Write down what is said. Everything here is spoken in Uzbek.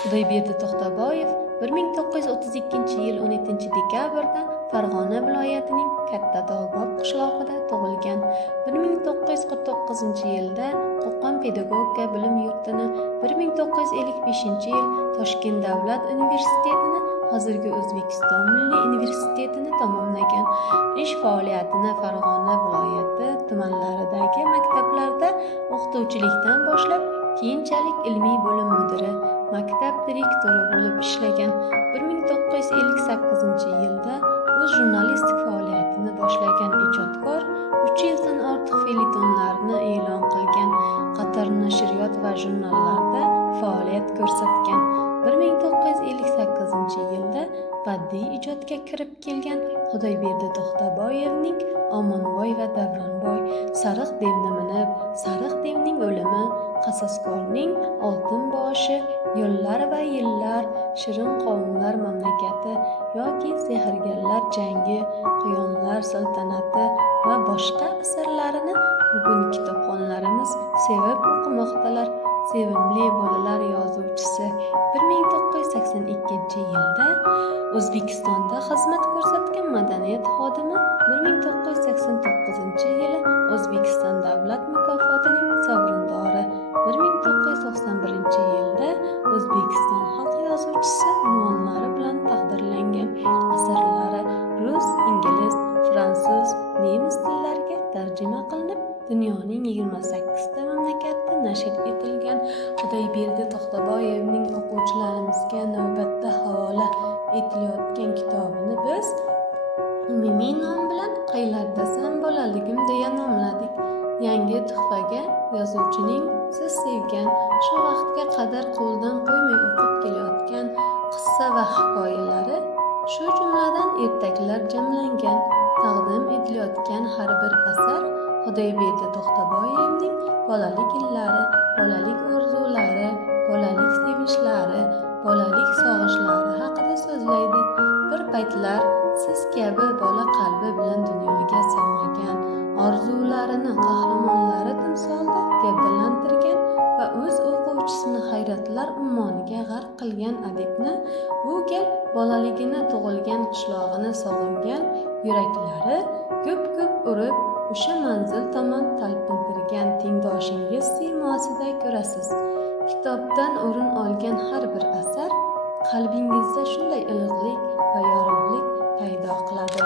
Xudoyberdi To'xtaboyev 1932-yil 17-dekabrda Farg'ona viloyatining Katta Do'rbob qishlog'ida tug'ilgan. 1949-yilda Qo'qon pedagogika bilim yurtini, 1955-yil Toshkent davlat universitetini, hozirgi O'zbekiston Milliy universitetini tamomlagan. Ish faoliyatini Farg'ona viloyati tumanlaridagi maktablarda o'qituvchilikdan boshlab, keyinchalik ilmiy bo'lim mudiri, maktab direktori bo'lib ishlagan. 1958-yilda o'z jurnalistik faoliyatini boshlagan ijodkor 3 yildan ortiq felyetonlarni e'lon qilgan, qator nashriyot va jurnallarda faoliyat ko'rsatgan. 1958-yilda badiiy ijodga kirib kelgan Xudoyberdi To'xtaboyevning Omonboy va Davronboy, Sariq devni minib, Sariq devning o'limi, Qasoskorning oltin boshi, Yo'llar va yillar, Shirin qovunlar mamlakati yoki Sehrgarlar jangi, Quyonlar saltanati va boshqa asarlarini bugun kitobxonlarimiz sevib o'qimoqdalar. Sevimli bolalar yozuvchisi 1982-yilda O'zbekistonda xizmat ko'rsatgan madaniyat xodimi, 1989-yili O'zbekiston davlat mukofotining sovrindori, 1991-yilda O'zbekiston xalq yozuvchisi unvonlari bilan taqdirlangan. Asarlari rus, ingliz, fransuz, nemis tillariga tarjima qilinib, dunyoning 28 ta mamlakatida nashr etilgan. Xudoyberdi To'xtaboyevning o'quvchilarimizga navbatda havola etilayotgan kitobini biz umumiy nom bilan Qaylardasan bolaligim deya nomladik. Yangi tuhfaga yozuvchining siz sevgan, shu vaqtga qadar qo'ldan qo'ymay o'qib kelayotgan qissa va hikoyalari, shu jumladan ertaklar jamlangan. Taqdim etilayotgan har bir asar Xudoyberdi To'xtaboyevning bolalik yillari, bolalik orzulari, bolalik sevinchlari, bolalik sog'inchlari haqida so'zlaydi. Bir paytlar siz kabi bola qalbi bilan dunyoga sig'magan, orzularini qahramonlari timsolda gavdalantirgan va o'z o'quvchisini hayratlar ummoniga g'arq qilgan adibni bu gal bolaligini tug'ilgan qishlog'ini sog'ingan yuraklari ko'p urib o'sha manzil tomon talpintirgan tengdoshingiz siymosida ko'rasiz. Kitobdan o'rin olgan har bir asar qalbingizda shunday iliqlik va yorug'lik paydo qiladi.